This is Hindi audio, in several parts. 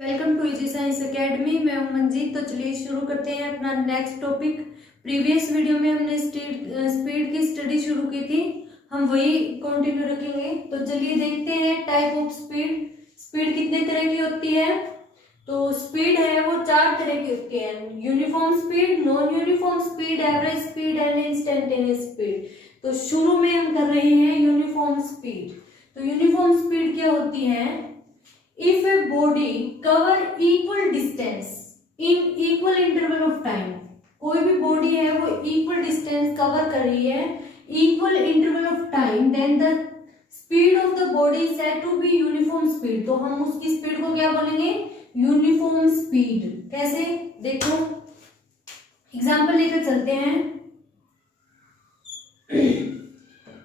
Welcome to easy science academy. मैं हूं मंजीत। तो चलिए शुरू करते हैं अपना नेक्स्ट टॉपिक। प्रीवियस वीडियो में हमने स्पीड की स्टडी शुरू की थी, हम वही कंटिन्यू रखेंगे। तो चलिए देखते हैं टाइप ऑफ स्पीड। स्पीड कितने तरह की होती है? तो स्पीड है वो चार तरह की होती है: uniform speed, non uniform speed, average speed and instantaneous speed. तो शुरू में हम कर रहे हैं यूनिफॉर्म स्पीड। तो यूनिफॉर्म स्पीड क्या होती है? If a body cover equal distance in equal interval of time, कोई भी बॉडी है वो equal distance कवर कर रही है equal interval of time, then the speed of the body is said to be uniform speed। तो हम उसकी स्पीड को क्या बोलेंगे? Uniform speed. कैसे? देखो एग्जाम्पल लेकर चलते हैं।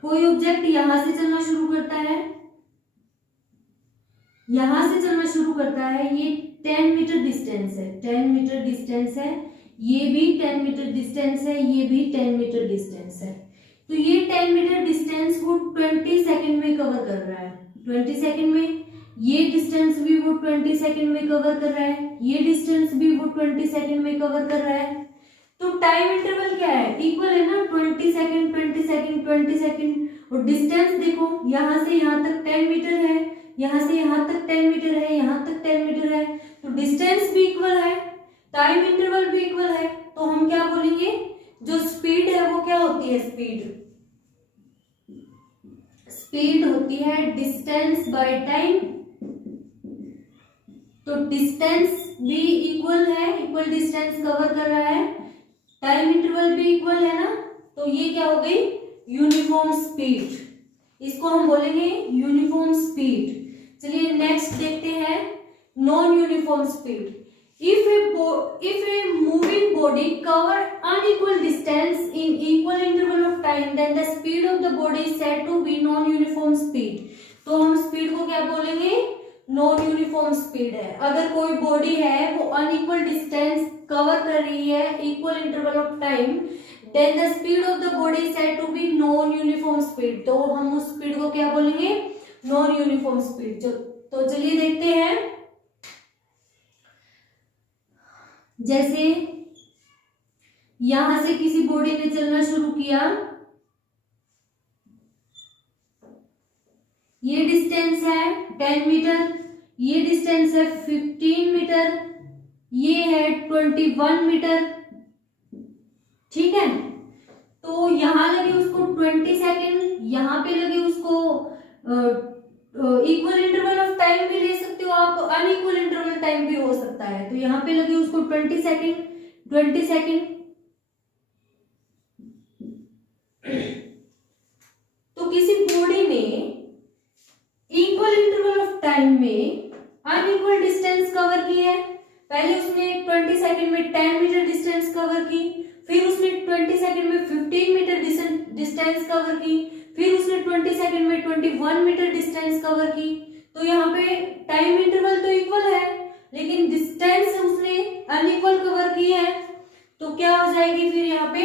कोई ऑब्जेक्ट यहां से चलना शुरू करता है, यहां से चलना शुरू करता है, ये 10 मीटर डिस्टेंस है, 10 मीटर डिस्टेंस है, ये भी 10 मीटर डिस्टेंस है, ये भी 10 मीटर डिस्टेंस है। तो ये 10 मीटर डिस्टेंस वो 20 सेकंड में कवर कर रहा है, 20 सेकंड में। ये डिस्टेंस भी वो 20 सेकंड में कवर कर रहा है, ये डिस्टेंस भी वो 20 सेकंड में कवर कर रहा है। तो टाइम इंटरवल क्या है? इक्वल है ना, 20 सेकंड 20 सेकंड 20 सेकंड। और डिस्टेंस देखो, यहां से यहां तक 10 मीटर है, यहां से यहां तक 10 मीटर है, यहां तक 10 मीटर है। तो डिस्टेंस भी इक्वल है, टाइम इंटरवल भी इक्वल है। तो हम क्या बोलेंगे? जो स्पीड है वो क्या होती है? स्पीड होती है डिस्टेंस बाय टाइम। तो डिस्टेंस भी इक्वल है, इक्वल डिस्टेंस कवर कर रहा है, टाइम इंटरवल भी इक्वल है ना। तो ये क्या हो गई? Uniform speed. इसको हम बोलेंगे यूनिफॉर्म स्पीड। चलिए नेक्स्ट देखते हैं non uniform speed. If a moving body cover unequal distance in equal interval of time, then the speed of the body is said to be non uniform speed. तो हम स्पीड को क्या बोलेंगे? नॉन यूनिफॉर्म स्पीड है। अगर कोई बॉडी है वो अनइक्वल डिस्टेंस कवर कर रही है equal interval of time, then the speed of the body is said to be non-uniform speed। तो हम उस स्पीड को क्या बोलेंगे? Non uniform speed. तो चलिए देखते हैं। जैसे यहां से किसी बॉडी ने चलना शुरू किया, ये डिस्टेंस है 10 मीटर, ये डिस्टेंस है 15 मीटर, ये है 21 मीटर, ठीक है। तो यहां लगे उसको 20 सेकेंड, यहां पे लगे उसको इक्वल इंटरवल ऑफ टाइम भी ले सकते हो आप, अनइक्वल इंटरवल टाइम भी हो सकता है। तो यहां पे लगे उसको 20 सेकेंड, 20 सेकेंड। तो किसी बॉडी ने इक्वल इंटरवल ऑफ टाइम में अनइक्वल डिस्टेंस कवर की है। पहले उसने 20 सेकेंड में 10 मीटर डिस्टेंस कवर की, फिर उसने 20 सेकंड में 15 मीटर डिस्टेंस कवर की, फिर उसने 20 सेकंड में 21 मीटर डिस्टेंस कवर की। तो यहाँ पे टाइम इंटरवल तो इक्वल है, लेकिन डिस्टेंस उसने अनइक्वल कवर की है। तो क्या हो जाएगी फिर यहाँ पे?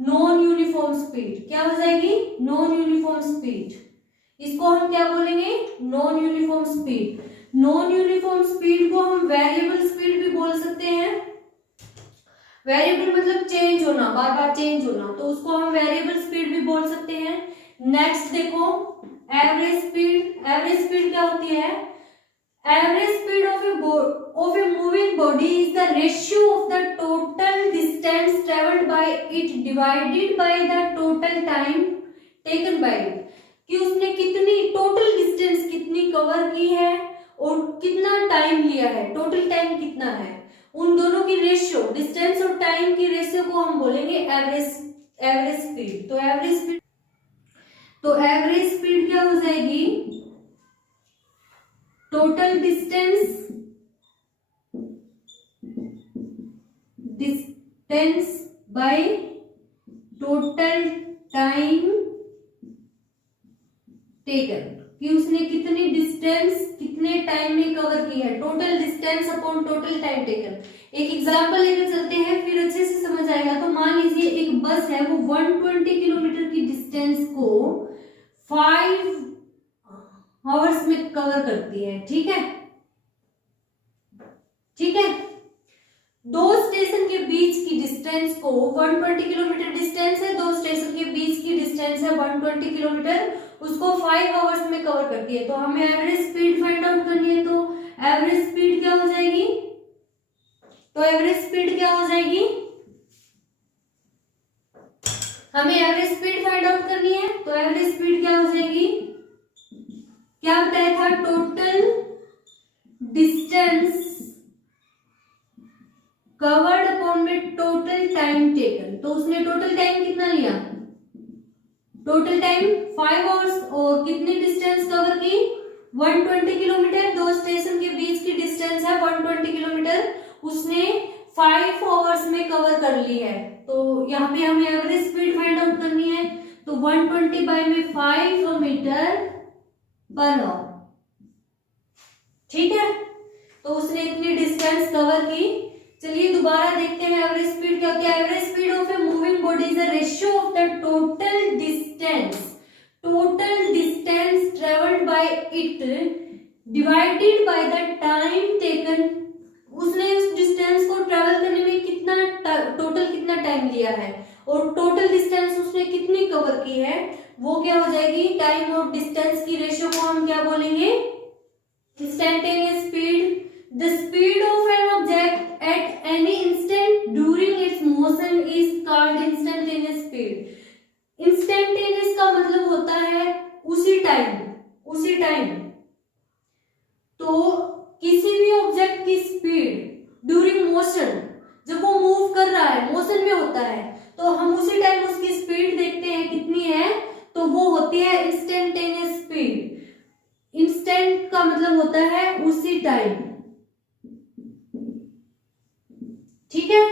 Non uniform speed. क्या हो जाएगी? Non uniform speed. इसको हम क्या बोलेंगे? Non uniform speed. Non uniform speed को हम वेरिएबल स्पीड भी बोल सकते हैं। वेरिएबल मतलब चेंज होना, बार बार चेंज होना, तो उसको हम वेरिएबल स्पीड भी बोल सकते हैं। नेक्स्ट देखो एवरेज स्पीड। एवरेज स्पीड क्या होती है? Average speed of A moving body is the ratio of the total distance travelled by it divided by the total time taken by it. कि उसने कितनी टोटल डिस्टेंस कितनी कवर की है और कितना टाइम लिया है, टोटल टाइम कितना है, उन दोनों की रेशियो, डिस्टेंस और टाइम की रेशियो को हम बोलेंगे एवरेज स्पीड। तो एवरेज स्पीड क्या हो जाएगी? Total distance by total time taken. कि उसने कितनी डिस्टेंस कितने टाइम में कवर की है, total distance upon total time taken. एक एग्जांपल लेकर चलते हैं, फिर अच्छे से समझ आएगा। तो मान लीजिए एक बस है, वो 120 किलोमीटर की डिस्टेंस को 5 आवर्स में कवर करती है, ठीक है। ठीक है। दो स्टेशन के बीच की डिस्टेंस को 120 किलोमीटर डिस्टेंस है, दो स्टेशन के बीच की डिस्टेंस है 120 किलोमीटर, उसको 5 आवर्स में कवर करती है। तो हमें एवरेज स्पीड फाइंड आउट करनी है। तो एवरेज स्पीड क्या हो जाएगी, तो एवरेज स्पीड क्या हो जाएगी, हमें एवरेज स्पीड फाइंड आउट करनी है। तो एवरेज स्पीड क्या हो जाएगी, क्या बताया था, टोटल डिस्टेंस कवर्ड अपॉन में टोटल टाइम टेकन। तो उसने टोटल टाइम कितना लिया, टोटल टाइम 5 आवर्स, और कितनी डिस्टेंस कवर की, 120 किलोमीटर। दो स्टेशन के बीच की डिस्टेंस है 120 किलोमीटर, उसने 5 आवर्स में कवर कर ली है। तो यहाँ पे हमें एवरेज स्पीड फाइंड आउट करनी है। तो 120 बाय में 5 मीटर पर आवर, ठीक है। तो उसने इतनी डिस्टेंस कवर की। चलिए दोबारा देखते हैं एवरेज स्पीड क्या होती है। Average speed of A moving body is the ratio of the total distance travelled by it divided by the time taken. उसने उस डिस्टेंस को ट्रेवल करने में कितना टोटल कितना टाइम लिया है, और टोटल डिस्टेंस उसने कितनी कवर की है, वो क्या हो जाएगी, टाइम और डिस्टेंस की रेशियो को हम क्या बोलेंगे, instantaneous speed. The speed of an object at any instant during its motion is called instantaneous speed. Instantaneous का मतलब होता है उसी टाइम। तो किसी भी ऑब्जेक्ट की स्पीड ड्यूरिंग मोशन, जब वो मूव कर रहा है, मोशन में होता है, तो हम उसी टाइम उसकी स्पीड देखते हैं कितनी है, तो वो होती है इंस्टेंटेनियस स्पीड। इंस्टेंट का मतलब होता है उसी टाइम, ठीक है।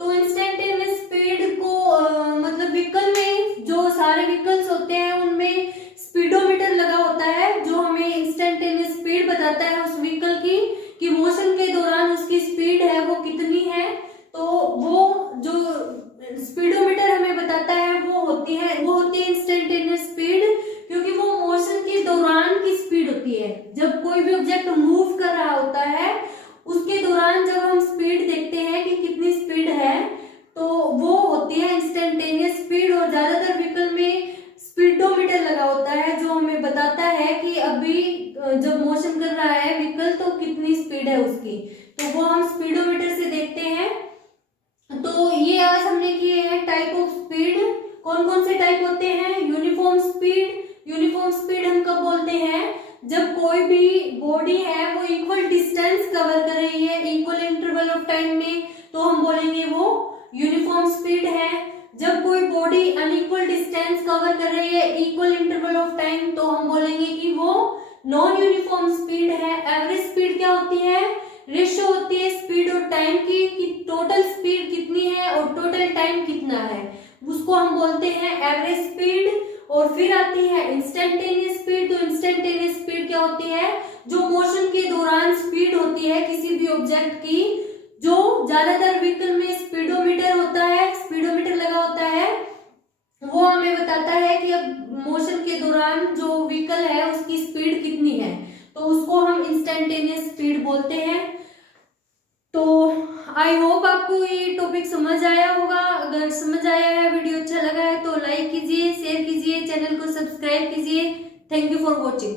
तो इंस्टेंटेनियस स्पीड को मतलब व्हीकल में जो सारे व्हीकल्स होते हैं उनमें स्पीडोमीटर लगा होता है, जो हमें इंस्टेंटेनियस स्पीड बताता है उस व्हीकल की, कि मोशन के दौरान उसकी स्पीड है वो कितनी है। तो वो जो स्पीडोमीटर हमें बताता है वो होती है इंस्टेंटेनियस स्पीड, क्योंकि वो मोशन के दौरान की स्पीड होती है। जब कोई भी ऑब्जेक्ट मूव कर रहा होता है उसके दौरान जब हम स्पीड देखते हैं कि कितनी स्पीड है, तो वो होती है इंस्टेंटेनियस स्पीड। और ज्यादातर व्हीकल में स्पीडोमीटर लगा होता है, जो हमें बताता है कि अभी जब मोशन कर रहा है व्हीकल तो कितनी स्पीड है उसकी, तो वो हम स्पीडोमीटर से देखते हैं। तो ये आज हमने किए हैं टाइप ऑफ स्पीड। कौन कौन से टाइप होते हैं, यूनिफॉर्म स्पीड हम कब बोलते हैं, जब कोई भी बॉडी है वो इक्वल डिस्टेंस कवर कर रही है इक्वल इंटरवल ऑफ टाइम में, तो हम बोलेंगे वो यूनिफॉर्म स्पीड है। जब कोई बॉडी अनइक्वल डिस्टेंस कवर कर रही है इक्वल इंटरवल ऑफ टाइम, तो हम बोलेंगे कि वो नॉन यूनिफॉर्म स्पीड है। एवरेज स्पीड क्या होती है, रेशियो होती है स्पीड और टाइम की, कि टोटल स्पीड कितनी है और टोटल टाइम कितना है, उसको हम बोलते हैं एवरेज स्पीड। और फिर आती है इंस्टेंटेनियस स्पीड। तो इंस्टेंटेनियस स्पीड क्या होती है, जो मोशन के दौरान स्पीड होती है किसी भी ऑब्जेक्ट की, जो ज्यादातर व्हीकल में स्पीडोमीटर होता है, स्पीडोमीटर लगा होता है, वो हमें बताता है कि अब मोशन के दौरान जो व्हीकल है उसकी स्पीड कितनी है, तो उसको हम इंस्टेंटेनियस स्पीड बोलते हैं। तो आई होप आपको ये टॉपिक समझ आया होगा। अगर समझ आया है, वीडियो अच्छा लगा है तो लाइक कीजिए, शेयर कीजिए, चैनल को सब्सक्राइब कीजिए। Thank you for watching.